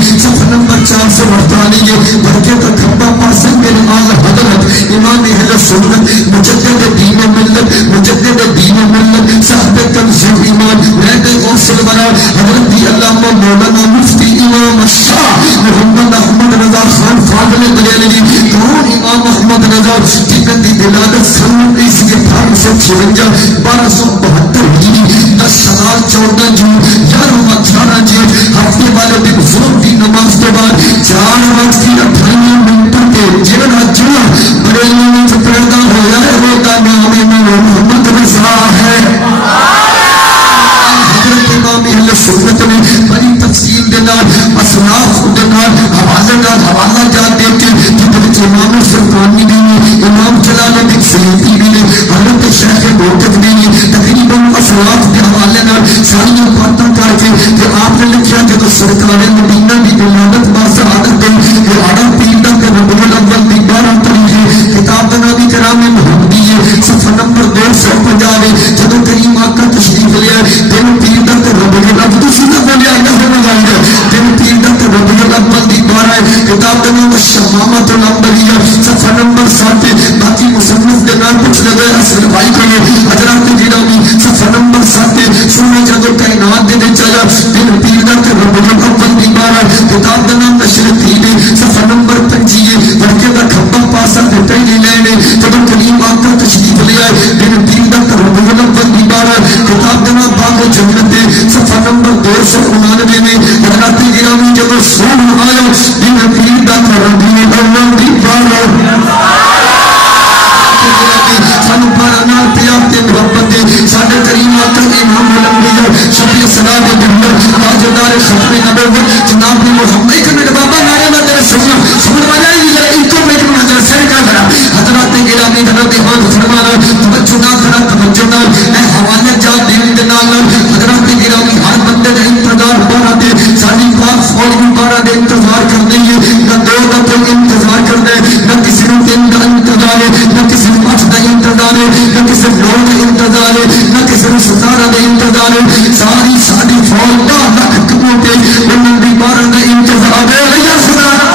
صفحہ نمبر 448 برکے کا کھمبا پاسن بن آل حضرت امام اہل سنت مجدد دین و ملت مجدد دین و ملت صاحب کنز ایمان رہد غوث الورا حضرت علامہ مولانا مفتی امام شاہ محمد احمد رضا خان فاضل بریلوی کون امام احمد رضا جنہوں کی ولادت سن 1856 1272 ہجری 10 سال 14 جون 11 18 جیٹ ہفتے والے دن ظہر کی نماز کے بعد 4:58 کے جڑا جڑا بریلی میں پیدا ہوا ہے وہ کا نام امام محمد رضا ہے. حضرت امام اہل سنت نے بڑی تفصیل دے نال اصناف دے نال حوالہ جات دے کے جدے امام سلطانی بھی نے امام جلال الدین سیوطی بھی نے حضرت شیخ موقف بھی نے تقریباً اصناف کے حوالے نال ساری باتیں کر کے کہ آپ نے لکھا کہ تو سرکار مدینہ کی ولادت باسعادت دے کہ آڑا پیڑا کے ربیع الاول کی 12 تاریخ کتاب کا نام کرام محمدی ہے صفحہ نمبر 250 جدو کریم آقا تشریف لیا دن پیڑا کے ربیع الاول تو سیدھا بولیا نہ ہونا چاہیے دن پیڑا کے ربیع الاول کی 12 کتاب کا نام شمامت الانبیاء صفحہ نمبر 7 باقی مصنف کے نام کچھ لگے اصل بھائی کو حضرات گرامی صفحہ نمبر 7 سننے جدو کائنات دے چلا دن پیڑا کے ربیع الاول کی 12 کتاب کا نام نشر تینے صفحہ نمبر 25 برکے کا کھمبا پاسا دے پہلی لینے جدو کریم آقا تشریف لیا دن پیڑا کے ربیع الاول کی 12 کتاب کا نام باغ جنت صفحہ نمبر 299 میں حضرات گرامی جدو سن آیا دن پیڑا کے ربیع الاول کی 12 سانو پرانا پیار تے محبت دے ساڈے کریم آقا امام الانبیاء شفیع صلاح دے دنیا تاجدار ختم نبوت جناب محمد ایک منٹ بابا نعرے میں تیرے سن والا ہی ایک منٹ میں نظر سر کا کرا حضرات گرامی حضرت ہان فرمانا توجہ نہ کرا توجہ نہ اے حوالے جا دین دے نال حضرات گرامی ہر بندے دا انتظار بارا دے ساری پاک فوج بھی بارا دے انتظار کر دے نہ دو دا کوئی انتظار کر دے نہ کسی نو دن دا انتظار ہے نہ کسی نو مچ دا انتظار ہے نہ کسی لوگ دا انتظار ہے نہ کسی نو ستارہ دا انتظار ہے ساری ساری فوج دا لکھ کموٹے انہوں بھی بارا دا انتظار ہے اللہ سنارا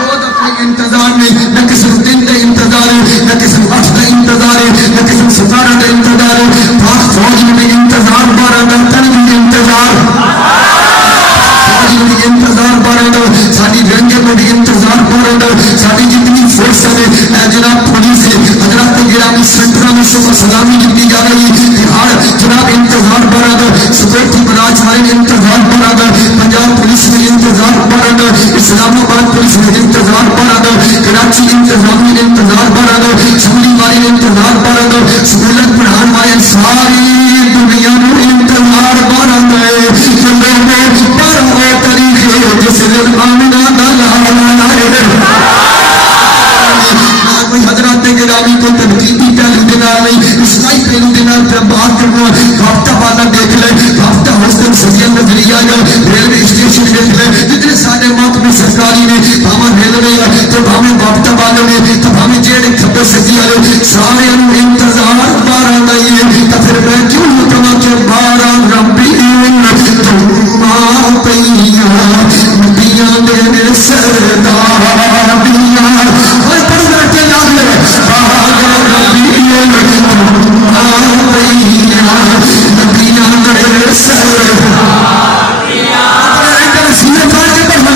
دو دا انتظار نہیں نہ کسی دن دا انتظار ہے نہ کسی مچ دا انتظار ہے نہ کسی ستارہ دا انتظار ہے پاک فوج میں انتظار بارا دا تنوی انتظار انتظار بارے ساری رنگے کو بھی انتظار بارے ساری جتنی فورس ہے جناب پولیس ہے حضرات گرامی سینٹرل میں شکر سلامی جتنی جا رہی بہار جناب انتظار بارے سکیورٹی برانچ والے انتظار بارے پنجاب پولیس میں انتظار بارے اسلام آباد پولیس میں انتظار بارے کراچی انتظام میں انتظار بارے سملی والے انتظار بارے سہولت پڑھان والے ساری دنیا میں انتظار بارے جس دن آمنہ دالا کوئی حضرات گرامی کو تنقیدی پہلو دینا نہیں اسلائی پہلو دینا پہ بات کرنا ہفتہ والا دیکھ لے ہفتہ حسن سزیہ نظریہ جو ریلوے اسٹیشن دیکھ لے جتنے سارے محکمے سرکاری نے ہمیں ریلوے تو ہمیں ہفتہ والوں نے تو ہمیں جیڑے کھبے سزیہ لے سارے انتظار بارہ نہیں ہے تو پھر میں کیوں تمہیں کہ بارہ ربی تمہا پہیا نبیاں میرے سردار دیا اور پڑھ رکھے جاگلے بارہ ربی تمہا پہیا نبیاں میرے سردار دیا اپنے سینے پھاڑ کے پڑھنا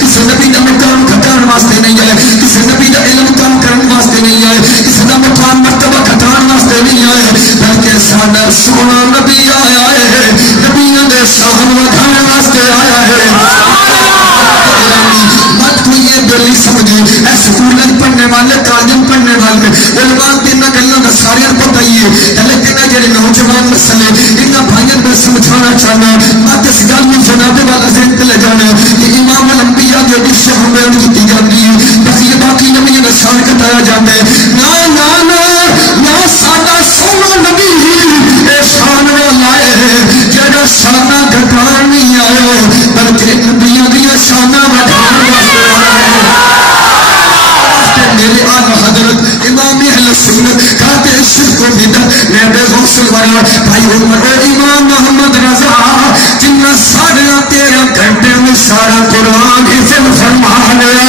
کسی نبی کا مقام گھٹان واسطے نہیں آئے, کسی نبی کا علم کم کرنے واسطے نہیں آئے, کسی کا مقام مرتبہ گھٹان واسطے نہیں آئے, بلکہ ساڈا سونا نبی آیا ہے, نبیوں دے شان ودھانے واسطے آیا ہے. مت کوئی یہ دلی سمجھے اے سکول پڑھنے والے کالج پڑھنے والے علماء تین گلوں کا سارے پتہ ہی ہے, لیکن جڑے نوجوان نسل ہے ان بھائیوں کو سمجھانا چاہنا مت اس گل میں جناب والا ذہن تے لے جانا کہ امام الانبیاء جو ڈش ہمیں کی جاتی ہے باقی نبیوں کا شان کٹایا جاتا ہے. نہ ساڈا سونا نبی ہی اے شان والا ہے جڑا شانہ گھٹان نہیں آیا بلکہ نبیوں دی شانہ بڑھانے واسطے آیا ہے. میرے آقا حضرت امام اہل سنت کہتے ہیں شرک و بدعت میں بے غوث والا بھائی عمر اور امام محمد رضا جنہ 13.5 گھنٹے میں سارا قرآن حفظ فرما لیا.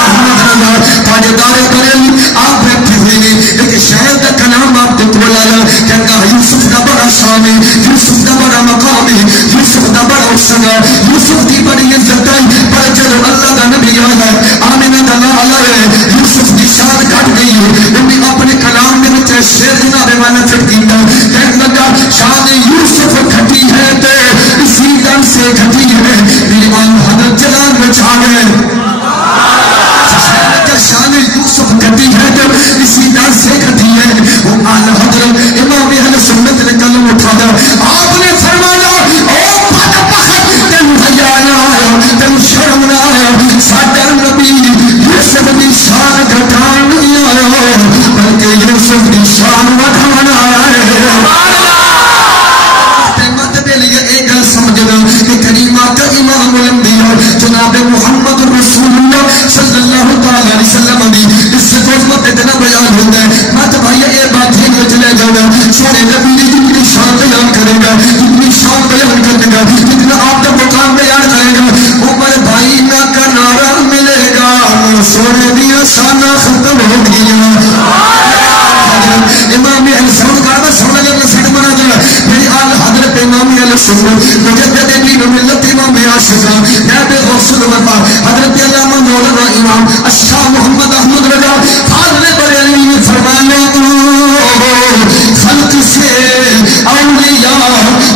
محمد رضا تاجدار بریلی آپ بیٹھے ہوئے ہیں لیکن شاید کلام آپ کو بولا کہنگا یوسف دا بڑا شان ہے, یوسف دا بڑا مقام ہے, یوسف دا بڑا حسن ہے, یوسف دی بڑی عزت ہے, پر جب اللہ دا نبی آیا آمینہ دا اللہ ہے یوسف کی شان کٹ گئی ہے. انہیں اپنے کلام میں مجھے شیر جناب والا چٹکیتا کہنے لگا شان یوسف گھٹی ہے تے اسی دن سے گھٹی ہے. میری آن حضرت جلال بچا گئے شان یوسف گھٹی ہے تو اسی دن سے گھٹی ہے. وہ آن حضرت امام اہل سنت نے قلم اٹھایا, آپ نے فرمایا او بدبخت تم حیا نہ آیا, تم شرم نہ آیا, ساڈا نبی یوسف کی شان گھٹان نہیں آیا بلکہ یوسف کی شان بڑھانا آیا ہے. مت دے لیے ایک گل سمجھنا کہ کریمہ کا امام الانبیاء جناب محمد رسول اللہ صلی اللہ تعالی علیہ وسلم دی اس سے عظمت اتنا بیان ہوتا ہے. مت بھائی یہ بات ہی میں چلے جانا سونے نبی دی جتنی شان بیان کرے گا, جتنی شان بیان کرے گا, جتنا آپ کا مقام بیان کرے گا, عمر بھائی نہ کا نعرہ ملے گا سونے دیا شانہ ختم ہو گیا. امام اہل سنت کا سونا جب سڑ منا جائے میری آل حضرت امام اہل سنت مجدد دین ملت امام عاشقہ نائب غوث الوفا حضرت علامہ مولانا امام الشاہ محمد احمد رضا فاضل بریلوی نے فرمایا خلق سے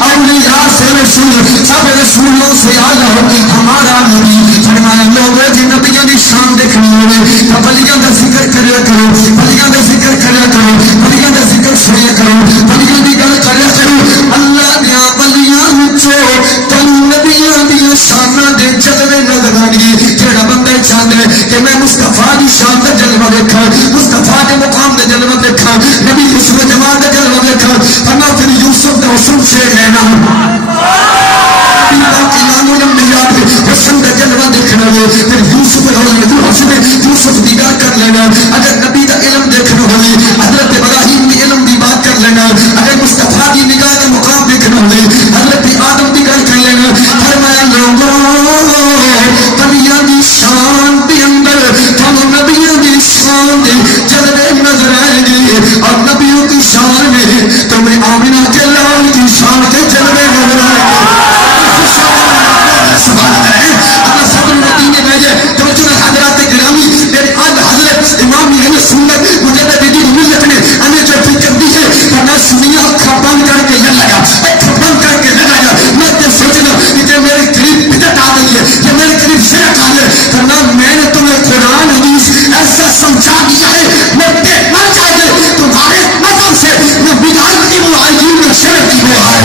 اولیاء سے رسول سب رسولوں سے اعلیٰ ہمارا نبی. فرمایا لوگوں کی نبیوں کی شان دیکھنی ہوئے ولیاں کا ذکر کریا کرو, ولیاں کا ذکر کریا کرو, ولیاں کا ذکر سنیا کرو, ولیاں کی گل کریا کرو. اللہ دیا ولیاں وچوں تن نبیوں دی شاناں دے جلوے نظر آئیں. جڑا بندہ چاہندا ہے کہ میں مصطفیٰ دی شان دا جلوہ دیکھاں, مصطفیٰ دے مقام دا جلوہ دیکھاں, نبی حسن و جمال دا جلوہ دیکھاں, فرمایا پھر یوسف دا حسن سے لینا امام الانبیاء حسن دا جلوہ دیکھنا ہو پھر یوسف دیدار کر لینا. اگر نبی دا علم دیکھنا ہوئے حضرت ابراہیم دی علم دی بات کر لینا, اگر مصطفیٰ دی نگاہ دا مقام دیکھنا ہوئے حضرت آدم دی گل کر لینا. فرمایا لوگوں نبیوں دی شان دے اندر تم نبیوں دی شان دے جلوے نظر آئیں گے اور نبیوں کی شان میں تمہیں آمنہ کے لال کی شان کے جلوے نظر آئیں گے. سبحان اللہ اللہ سب المدینے بھیجے توجہ حضرات گرامی میرے آل حضرت امام اہل سنت مجدد دین ملت نے ہمیں جو فکر دی ہے ورنہ سنیا کھپن کر کے یہ لگا کھپن کر کے لگایا. میں تو سوچنا کہ میرے قریب بدعت آ گئی ہے, یہ میرے قریب شرک آ گئی ہے, ورنہ میں نے تمہیں قرآن حدیث ایسا سمجھا دیا ہے میں دیکھنا چاہیے تمہارے مذہب سے نہ بدعت کی وہ آئی نہ شرک کی وہ آئی.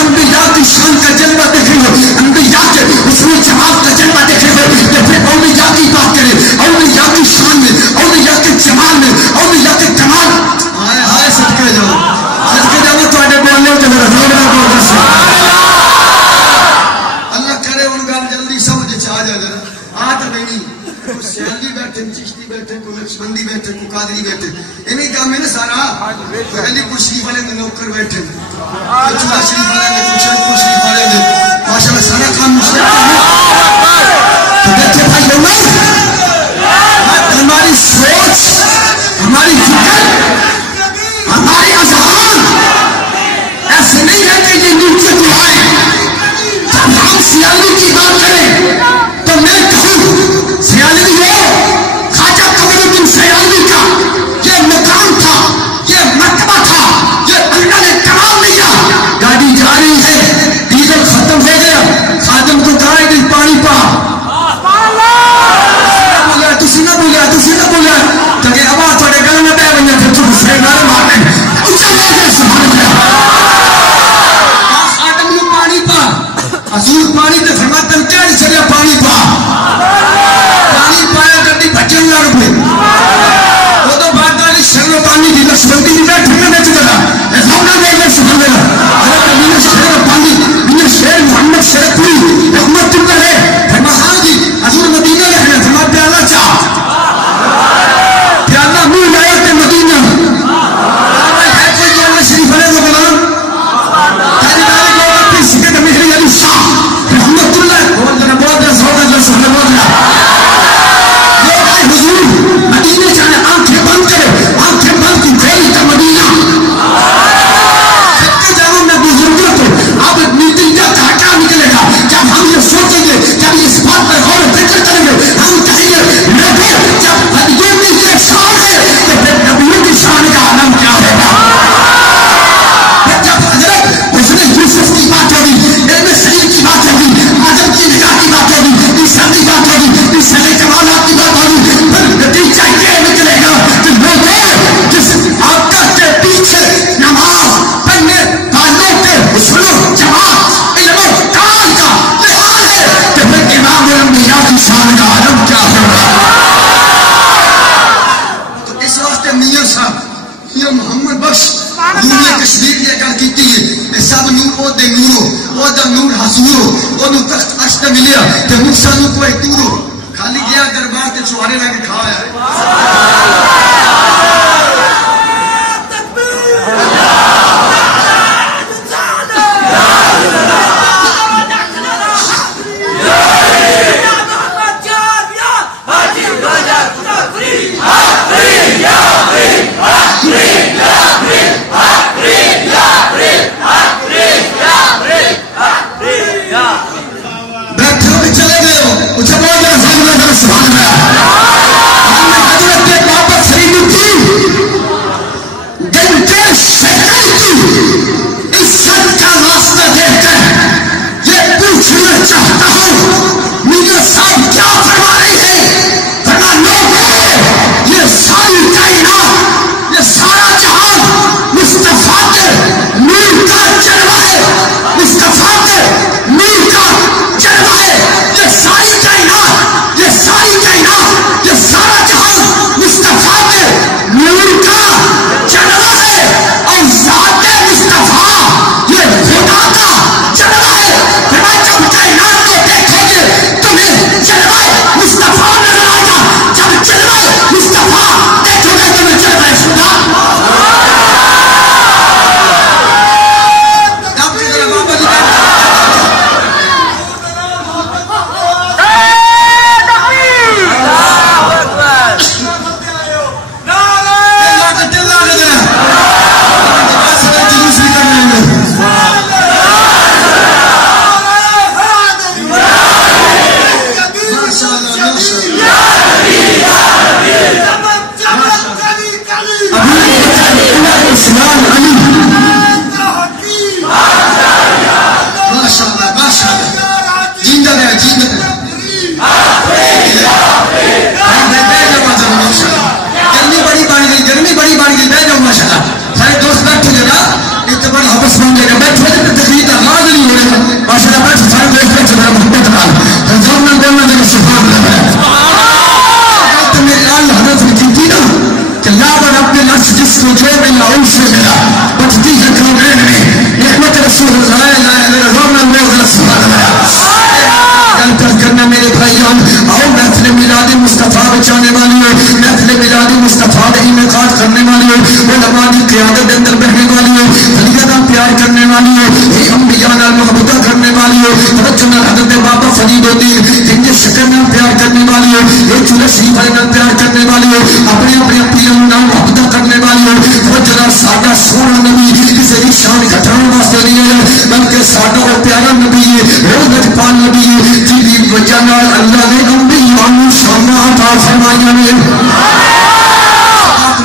انبیاء کی شان کا جلوہ دیکھے ہو, انبیاء کے حسن و جمال کا جلوہ دیکھے ہو, یا پھر اولیاء کی بات کریں اولیاء کی شان میں, اولیاء کے جمال میں, اولیاء کے کمال. آئے صدقے جاؤ تو آنے بولنے کے اللہ کرے ان کا جلدی سمجھ چاہ جائے ذرا آج نہیں کوئی سیالی بیٹھے, چشتی بیٹھے, کوئی نقشبندی بیٹھے, کوئی قادری بیٹھے, انہیں کام ہے نا سارا. پہلے کوئی شریف والے میں نوکر بیٹھے, چلا شریف والے میں کچھ شریف والے میں ماشاء اللہ سارا کام مشکل تو دیکھے بھائی ہماری سوچ, ہماری فکر, ہماری اذہان ایسے نہیں ہے کہ یہ نیچے کو آئے کیتی ہے سب نور او دے نورو او دا نور حضورو او نو تخت عرش تے ملیا تے موسیٰ نو کوئی تورو خالی گیا دربار تے چوارے لگے کھایا ہے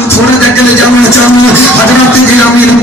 تھوڑے دیر کے لیے جانا چاہوں حضرات گرامی